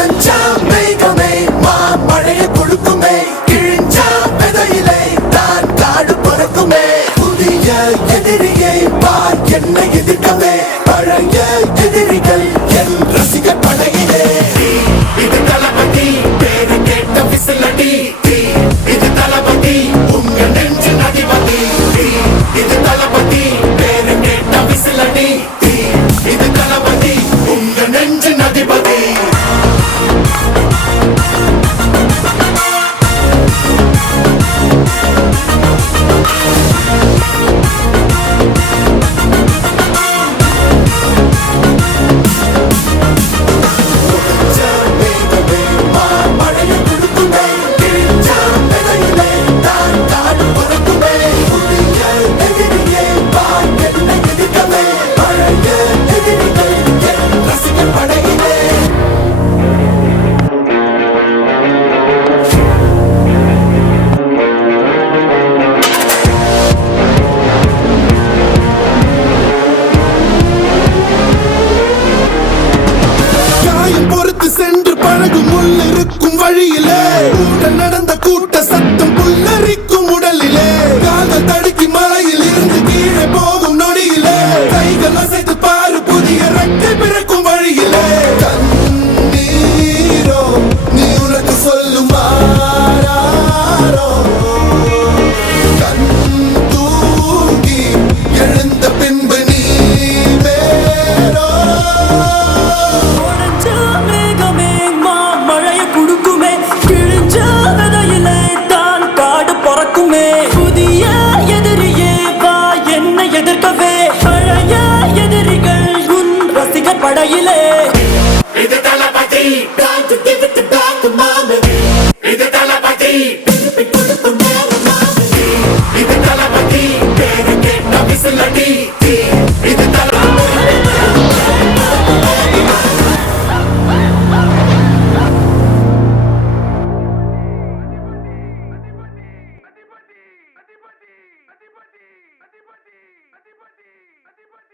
முடிஞ்சா மேகமே மழையை கொடுக்குமே, கிழிஞ்சா விதையிலே தான் காடு பறக்குமே. புதிய எதிரியை பார் என்னை எதிர்க்கவே, பழைய எதிரிகள் என் ரசிகர் படையிலே. இது தளபதி பேரு கேட்ட விசிலடி, இது தளபதி உங்க நெஞ்சின் அதிபதி. இது தளபதி பேரு கேட்ட விசிலடி, இது தளபதி உங்க நெஞ்சின் அதிபதி. சென்று பழகும் முள் இருக்கும் வழியிலே கூட நடந்த கூட்ட சத்த